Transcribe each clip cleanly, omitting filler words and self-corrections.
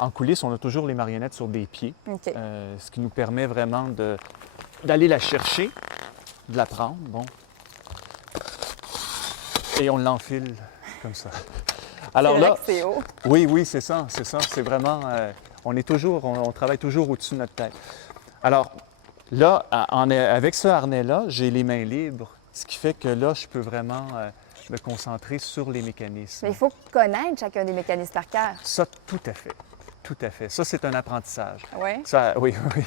En coulisses, on a toujours les marionnettes sur des pieds, OK. ce qui nous permet vraiment d'aller la chercher, de la prendre, bon, et on l'enfile comme ça. Alors C'est vrai là, que c'est haut. oui, c'est ça, c'est vraiment, on travaille toujours au-dessus de notre tête. Alors là, avec ce harnais-là, j'ai les mains libres, ce qui fait que là, je peux vraiment me concentrer sur les mécanismes. Mais il faut connaître chacun des mécanismes par cœur. Ça, tout à fait. Tout à fait. Ça, c'est un apprentissage. Oui. Ça, oui, oui.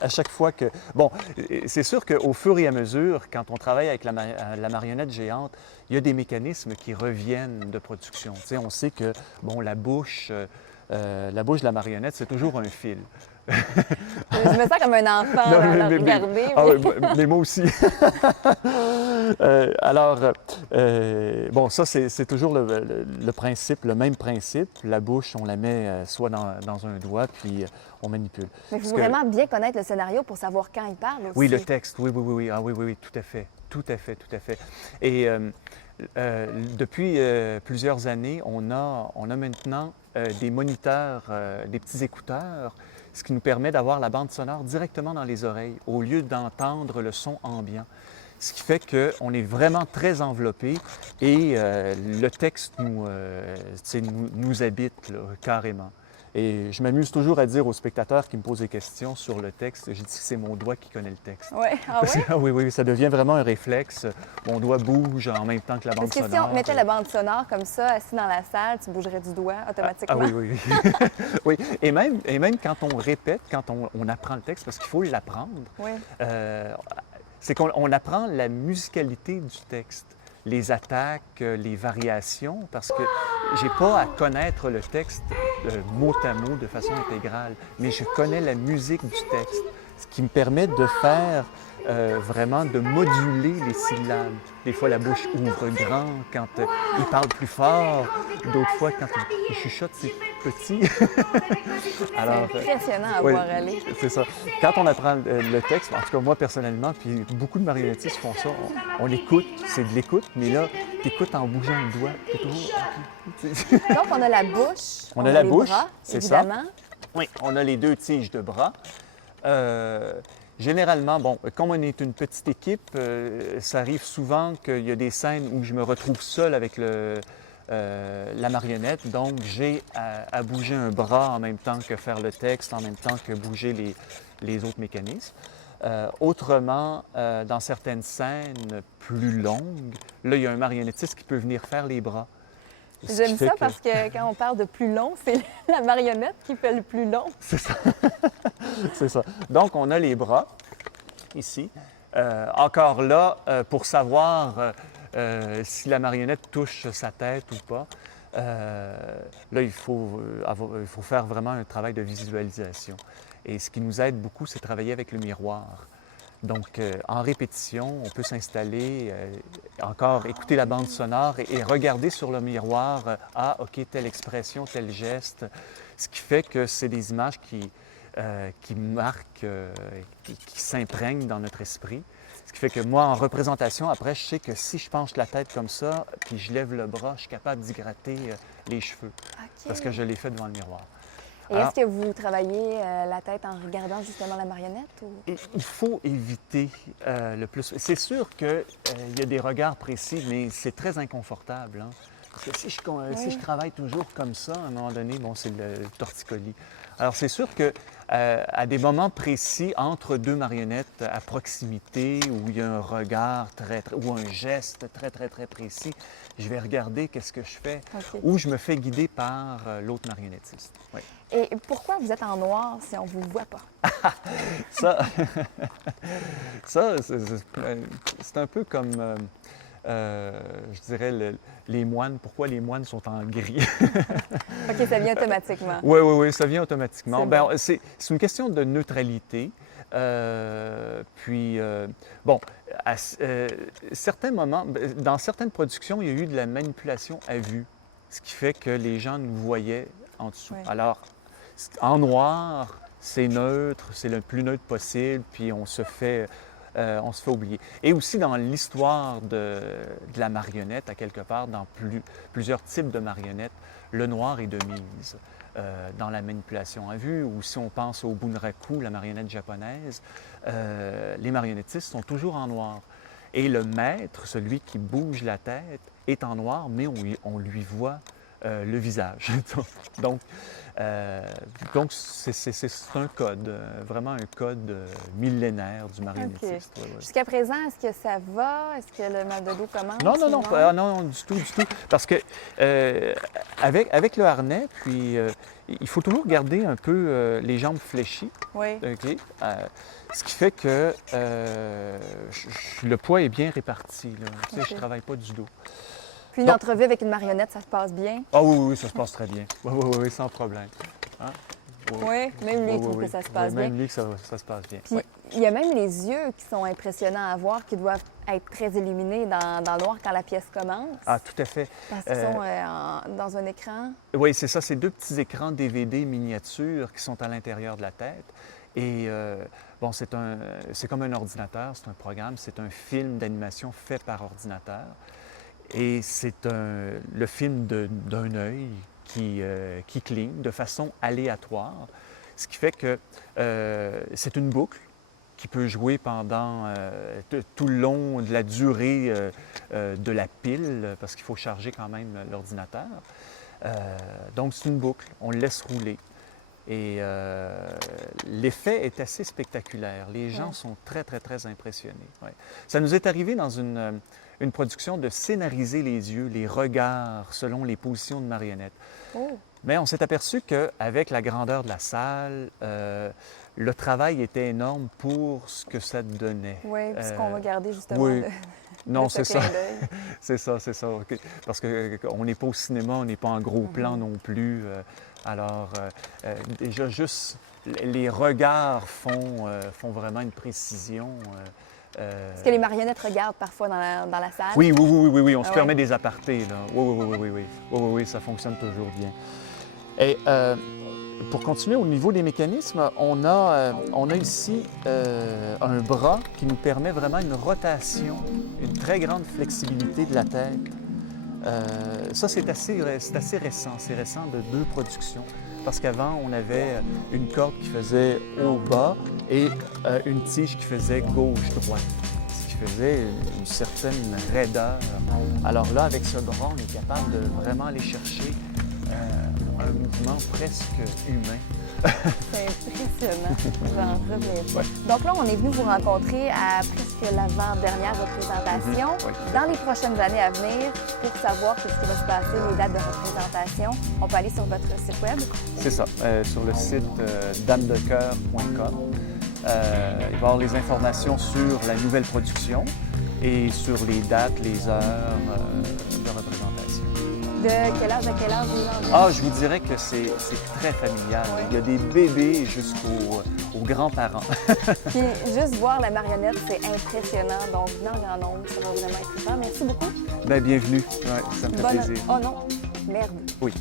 À chaque fois que... Bon, c'est sûr qu'au fur et à mesure, quand on travaille avec la marionnette géante, il y a des mécanismes qui reviennent de production. Tu sais, on sait que, bon, la bouche de la marionnette, c'est toujours un fil. Je me sens comme un enfant là, à la regarder. Ah, mais- oui, mais moi aussi. Bon, ça, c'est toujours le principe, le même principe. La bouche, on la met soit dans un doigt, puis on manipule. Mais il faut Parce que- vraiment bien connaître le scénario pour savoir quand il parle aussi. Oui, le texte, oui. Ah, oui, tout à fait. Tout à fait. Et depuis plusieurs années, on a maintenant des moniteurs, des petits écouteurs, ce qui nous permet d'avoir la bande sonore directement dans les oreilles, au lieu d'entendre le son ambiant. Ce qui fait qu'on est vraiment très enveloppé et le texte nous habite là, carrément. Et je m'amuse toujours à dire aux spectateurs qui me posent des questions sur le texte, je dis que c'est mon doigt qui connaît le texte. Ouais. Ah Parce que- ouais? ah oui, ça devient vraiment un réflexe. Mon doigt bouge en même temps que la bande Parce que si sonore. on mettait la bande sonore comme ça, assis dans la salle, tu bougerais du doigt automatiquement. Ah oui. Oui, et même quand on répète, quand on apprend le texte, parce qu'il faut l'apprendre, Oui. c'est qu'on apprend la musicalité du texte, les attaques, les variations, parce que j'ai pas à connaître le texte mot à mot de façon intégrale, mais je connais la musique du texte, ce qui me permet de faire vraiment de moduler les syllabes. Des fois, la bouche ouvre grand quand il parle plus fort, d'autres fois, quand il chuchote, c'est petit. Alors, C'est impressionnant à oui, voir aller. c'est ça. Quand on apprend le texte, en tout cas moi personnellement, puis beaucoup de marionnettistes font ça, on écoute, c'est de l'écoute, mais là, tu écoutes en bougeant le doigt. T'es toujours... Donc, on a la bouche, On a la les bouche, bras, c'est ça. évidemment. Oui, on a les deux tiges de bras. Généralement, bon, comme on est une petite équipe, ça arrive souvent qu'il y a des scènes où je me retrouve seul avec la marionnette, donc j'ai à bouger un bras en même temps que faire le texte, en même temps que bouger les autres mécanismes. Autrement, dans certaines scènes plus longues, là, il y a un marionnettiste qui peut venir faire les bras. Ce qui J'aime fait ça que- parce que quand on parle de plus long, c'est la marionnette qui fait le plus long. C'est ça. C'est ça. Donc, on a les bras, ici. Encore là, pour savoir si la marionnette touche sa tête ou pas, là, il faut faire vraiment un travail de visualisation. Et ce qui nous aide beaucoup, c'est travailler avec le miroir. Donc, en répétition, on peut s'installer, encore écouter la bande sonore et regarder sur le miroir, ah, OK, telle expression, tel geste, ce qui fait que c'est des images qui marquent, qui s'imprègnent dans notre esprit. Ce qui fait que moi, en représentation, après, je sais que si je penche la tête comme ça, puis je lève le bras, je suis capable d'y gratter les cheveux, parce que je l'ai fait devant le miroir. Et Alors- est-ce que vous travaillez la tête en regardant justement la marionnette? Ou... Il faut éviter le plus. C'est sûr qu'il y a des regards précis, mais c'est très inconfortable. Hein? Parce que si je travaille toujours comme ça, à un moment donné, bon, c'est le torticolis. Alors, c'est sûr que à des moments précis, entre deux marionnettes à proximité, où il y a un regard ou un geste très précis, je vais regarder qu'est-ce que je fais, OK. ou je me fais guider par l'autre marionnettiste. Oui. Et pourquoi vous êtes en noir si on ne vous voit pas? Ça, c'est un peu comme, je dirais, les moines. Pourquoi les moines sont en gris? OK, ça vient automatiquement. Oui, ça vient automatiquement. C'est Ben, bon. c'est une question de neutralité. Bon, certains moments, dans certaines productions, il y a eu de la manipulation à vue, ce qui fait que les gens nous voyaient en dessous. Oui. Alors, en noir, c'est neutre, c'est le plus neutre possible, puis on se fait on se fait oublier. Et aussi dans l'histoire de la marionnette, à quelque part, dans plusieurs types de marionnettes, le noir est de mise dans la manipulation à vue, ou si on pense au bunraku, la marionnette japonaise, les marionnettistes sont toujours en noir. Et le maître, celui qui bouge la tête, est en noir, mais on lui voit le visage. Donc, c'est un code, vraiment un code millénaire du marionnettiste. OK. Jusqu'à présent, est-ce que ça va? Est-ce que le mal de dos commence? Non, du tout. Parce que avec le harnais, puis il faut toujours garder un peu les jambes fléchies. Oui. OK? Ce qui fait que le poids est bien réparti. Là. Tu sais, OK. je ne travaille pas du dos. Puis une entrevue avec une marionnette, ça se passe bien? Ah oui, ça se passe très bien. Oui, sans problème. Hein? Oui, même lui, il trouve que ça se passe bien. Même lui, ça se passe bien. Puis il y a même les yeux qui sont impressionnants à voir, qui doivent être très illuminés dans le noir quand la pièce commence. Ah, tout à fait. Parce qu'ils sont dans un écran. Oui, c'est ça. C'est 2 petits écrans DVD miniatures qui sont à l'intérieur de la tête. Et bon, c'est comme un ordinateur, c'est un programme, c'est un film d'animation fait par ordinateur. Et c'est le film d'un œil qui cligne de façon aléatoire, ce qui fait que c'est une boucle qui peut jouer pendant tout le long de la durée de la pile, parce qu'il faut charger quand même l'ordinateur. Donc c'est une boucle, on le laisse rouler. Et l'effet est assez spectaculaire. Les gens sont très, très, très impressionnés. Ouais. Ça nous est arrivé dans une production de scénariser les yeux, les regards selon les positions de marionnettes. Oh. Mais on s'est aperçu qu'avec la grandeur de la salle, le travail était énorme pour ce que ça donnait. Oui, puis ce qu'on va garder justement. Oui. Non, de c'est ce ça. clin d'œil. C'est ça. OK. Parce qu'on n'est pas au cinéma, on n'est pas en gros plan non plus. Alors, déjà, juste les regards font vraiment une précision. Est-ce que les marionnettes regardent parfois dans la salle? Oui, on se Ah permet ouais? des apartés, là. Oui, ça fonctionne toujours bien. Et pour continuer au niveau des mécanismes, on a ici un bras qui nous permet vraiment une rotation, une très grande flexibilité de la tête. Ça, c'est assez récent. C'est récent de 2 productions. Parce qu'avant, on avait une corde qui faisait haut-bas et une tige qui faisait gauche-droite, ce qui faisait une certaine raideur. Alors là, avec ce bras, on est capable de vraiment aller chercher un mouvement presque humain. C'est impressionnant. J'en reviens pas. Ouais. Donc là, on est venu vous rencontrer à presque l'avant-dernière représentation. Oui. Dans les prochaines années à venir, pour savoir ce qui va se passer, les dates de représentation, on peut aller sur votre site web. C'est ça, sur le site damedecoeur.com. Il va y avoir les informations sur la nouvelle production et sur les dates, les heures de représentation. De quel âge à quel âge vous en Ah, je vous dirais que c'est très familial. Oui. Il y a des bébés jusqu'aux grands-parents. Puis juste voir la marionnette, c'est impressionnant. Donc, venez en grand nombre, ça va vraiment être super. Merci beaucoup. Bien, bienvenue. Ouais, ça me fait plaisir. Oh non, merde. Oui.